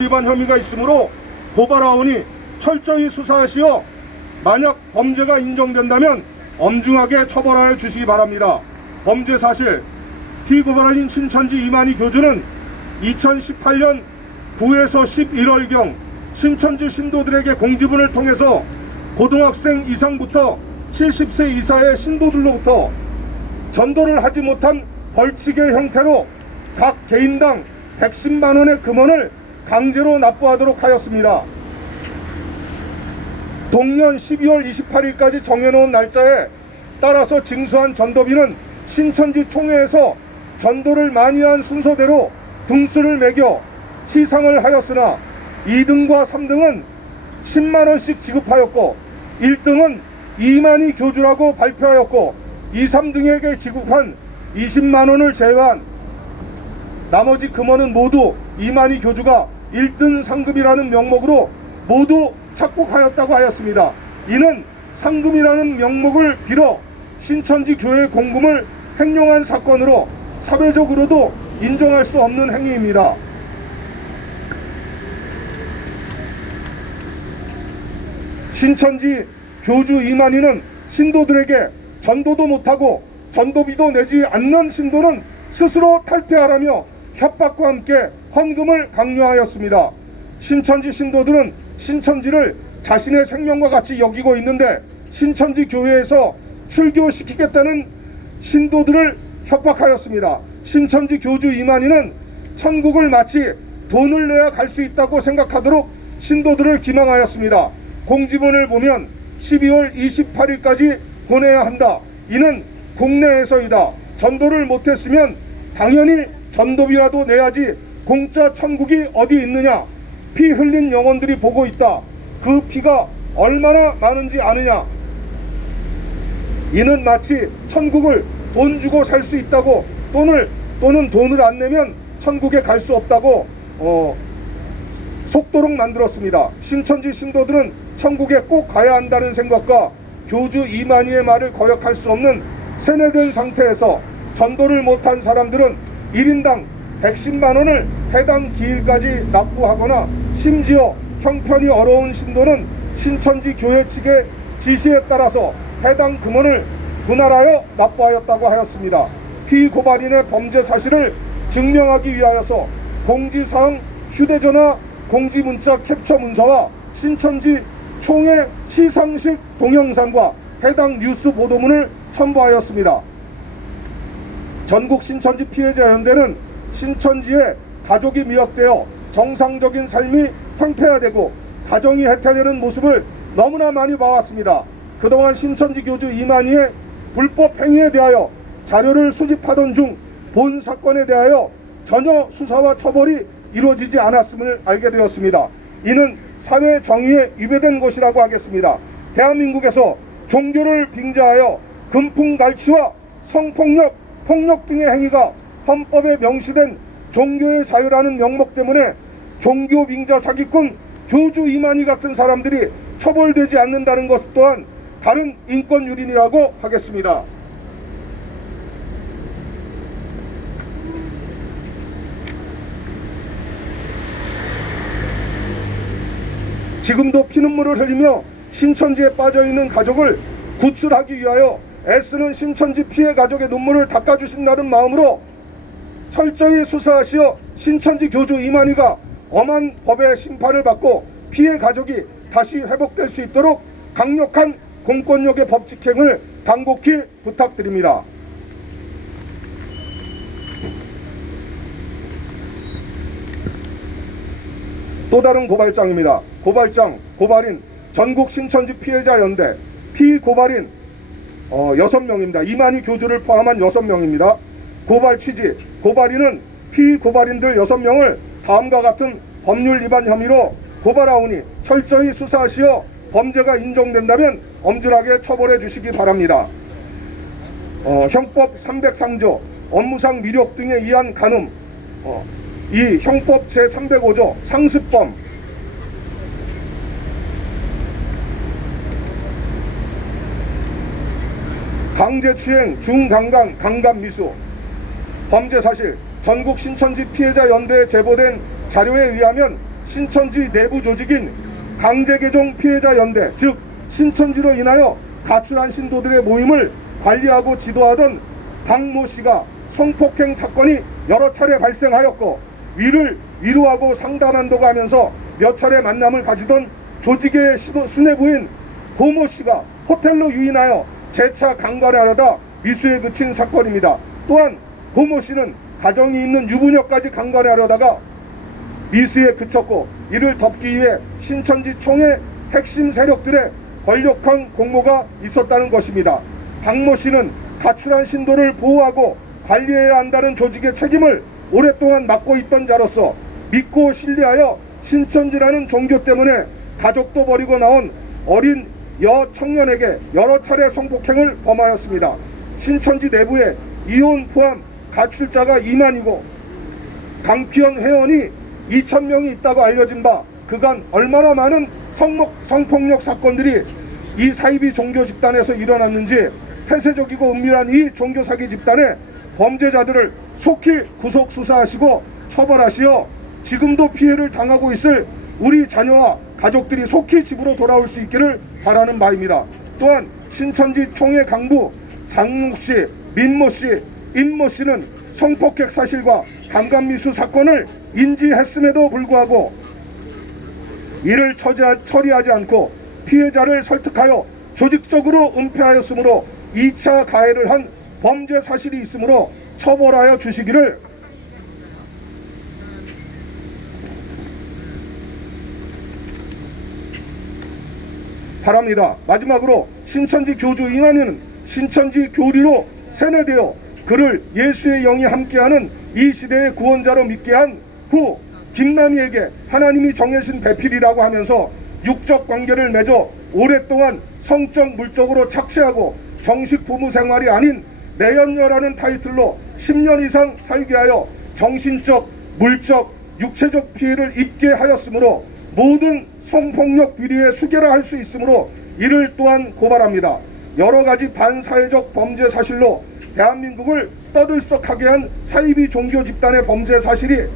위반 혐의가 있으므로 고발하오니 철저히 수사하시어 만약 범죄가 인정된다면 엄중하게 처벌하여 주시기 바랍니다. 범죄 사실: 피고발인 신천지 이만희 교주는 2018년 9에서 11월경 신천지 신도들에게 공지문을 통해서 고등학생 이상부터 70세 이사의 신도들로부터 전도를 하지 못한 벌칙의 형태로 각 개인당 110만 원의 금원을 강제로 납부하도록 하였습니다. 동년 12월 28일까지 정해놓은 날짜에 따라서 징수한 전도비는 신천지 총회에서 전도를 많이 한 순서대로 등수를 매겨 시상을 하였으나 2등과 3등은 10만 원씩 지급하였고 1등은 이만희 교주라고 발표하였고 2, 3등에게 지급한 20만 원을 제외한 나머지 금원은 모두 이만희 교주가 1등 상금이라는 명목으로 모두 착복하였다고 하였습니다. 이는 상금이라는 명목을 빌어 신천지 교회 공금을 횡령한 사건으로 사회적으로도 인정할 수 없는 행위입니다. 신천지 교주 이만희는 신도들에게 전도도 못하고 전도비도 내지 않는 신도는 스스로 탈퇴하라며 협박과 함께 헌금을 강요하였습니다. 신천지 신도들은 신천지를 자신의 생명과 같이 여기고 있는데 신천지 교회에서 출교시키겠다는 신도들을 협박하였습니다. 신천지 교주 이만희는 천국을 마치 돈을 내야 갈 수 있다고 생각하도록 신도들을 기망하였습니다. 공지문을 보면 12월 28일까지 보내야 한다. 이는 국내에서이다. 전도를 못했으면 당연히 전도비라도 내야지 공짜 천국이 어디 있느냐. 피 흘린 영혼들이 보고 있다. 그 피가 얼마나 많은지 아느냐. 이는 마치 천국을 돈 주고 살 수 있다고 또는 돈을 안 내면 천국에 갈 수 없다고 속도록 만들었습니다. 신천지 신도들은 천국에 꼭 가야 한다는 생각과 교주 이만희의 말을 거역할 수 없는 세뇌된 상태에서 전도를 못한 사람들은 1인당 110만 원을 해당 기일까지 납부하거나 심지어 형편이 어려운 신도는 신천지 교회 측의 지시에 따라서 해당 금원을 분할하여 납부하였다고 하였습니다. 피고발인의 범죄 사실을 증명하기 위하여서 공지사항 휴대전화 공지문자 캡처 문서와 신천지 총회 시상식 동영상과 해당 뉴스 보도문을 첨부하였습니다. 전국 신천지 피해자 연대는 신천지의 가족이 미확되어 정상적인 삶이 황폐화되고 가정이 해태되는 모습을 너무나 많이 봐왔습니다. 그동안 신천지 교주 이만희의 불법 행위에 대하여 자료를 수집하던 중 본 사건에 대하여 전혀 수사와 처벌이 이루어지지 않았음을 알게 되었습니다. 이는 사회 정의에 위배된 것이라고 하겠습니다. 대한민국에서 종교를 빙자하여 금품갈취와 성폭력, 폭력 등의 행위가 헌법에 명시된 종교의 자유라는 명목 때문에 종교 빙자 사기꾼 교주 이만희 같은 사람들이 처벌되지 않는다는 것 또한 다른 인권 유린이라고 하겠습니다. 지금도 피눈물을 흘리며 신천지에 빠져있는 가족을 구출하기 위하여 애쓰는 신천지 피해 가족의 눈물을 닦아주신다는 마음으로 철저히 수사하시어 신천지 교주 이만희가 엄한 법의 심판을 받고 피해 가족이 다시 회복될 수 있도록 강력한 공권력의 법집행을 간곡히 부탁드립니다. 또 다른 고발장입니다. 고발장, 고발인 전국 신천지 피해자 연대 피고발인 6명입니다. 이만희 교주를 포함한 6명입니다. 고발 취지: 고발인은 피고발인들 6명을 다음과 같은 법률 위반 혐의로 고발하오니 철저히 수사하시어 범죄가 인정된다면 엄중하게 처벌해 주시기 바랍니다. 형법 303조 업무상 미력 등에 의한 간음, 이 형법 제305조 상습범, 강제추행, 중강간, 강간미수. 범죄 사실: 전국 신천지 피해자 연대에 제보된 자료에 의하면 신천지 내부 조직인 강제개종 피해자연대, 즉 신천지로 인하여 가출한 신도들의 모임을 관리하고 지도하던 박모 씨가 성폭행 사건이 여러 차례 발생하였고, 이를 위로하고 상담한다고 하면서 몇 차례 만남을 가지던 조직의 수뇌부인 고모 씨가 호텔로 유인하여 재차 강간하려다 미수에 그친 사건입니다. 또한 고모 씨는 가정이 있는 유부녀까지 강간하려다가 미수에 그쳤고, 이를 덮기 위해 신천지 총회 핵심 세력들의 권력형 공모가 있었다는 것입니다. 박모 씨는 가출한 신도를 보호하고 관리해야 한다는 조직의 책임을 오랫동안 맡고 있던 자로서 믿고 신뢰하여 신천지라는 종교 때문에 가족도 버리고 나온 어린 여청년에게 여러 차례 성폭행을 범하였습니다. 신천지 내부에 이혼 포함 가출자가 2만이고 강피연 회원이 2,000명이 있다고 알려진 바, 그간 얼마나 많은 성폭력 사건들이 이 사이비 종교 집단에서 일어났는지, 폐쇄적이고 은밀한 이 종교 사기 집단의 범죄자들을 속히 구속 수사하시고 처벌하시어 지금도 피해를 당하고 있을 우리 자녀와 가족들이 속히 집으로 돌아올 수 있기를 바라는 바입니다. 또한 신천지 총회 강부 장묵 씨, 민모 씨, 임모 씨는 성폭행 사실과 강간미수 사건을 인지했음에도 불구하고 이를 처리하지 않고 피해자를 설득하여 조직적으로 은폐하였으므로 2차 가해를 한 범죄 사실이 있으므로 처벌하여 주시기를 바랍니다. 마지막으로 신천지 교주 이만희는 신천지 교리로 세뇌되어 그를 예수의 영이 함께하는 이 시대의 구원자로 믿게 한 후 김남희에게 하나님이 정해진 배필이라고 하면서 육적 관계를 맺어 오랫동안 성적 물적으로 착취하고 정식 부부 생활이 아닌 내연녀라는 타이틀로 10년 이상 살게 하여 정신적, 물적, 육체적 피해를 입게 하였으므로 모든 성폭력 비리에 수결할 수 있으므로 이를 또한 고발합니다. 여러 가지 반사회적 범죄 사실로 대한민국을 떠들썩하게 한 사이비 종교 집단의 범죄 사실이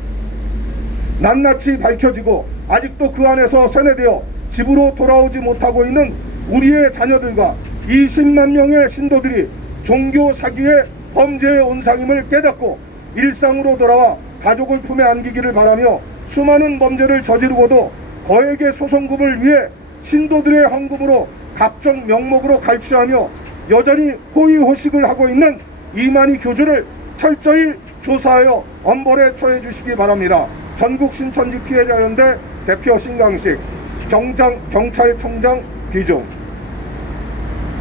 낱낱이 밝혀지고 아직도 그 안에서 세뇌되어 집으로 돌아오지 못하고 있는 우리의 자녀들과 20만 명의 신도들이 종교 사기의 범죄의 온상임을 깨닫고 일상으로 돌아와 가족을 품에 안기기를 바라며, 수많은 범죄를 저지르고도 거액의 소송금을 위해 신도들의 헌금으로 각종 명목으로 갈취하며 여전히 호의호식을 하고 있는 이만희 교주를 철저히 조사하여 엄벌에 처해 주시기 바랍니다. 전국 신천지 피해자연대 대표 신강식, 경찰청장 귀중.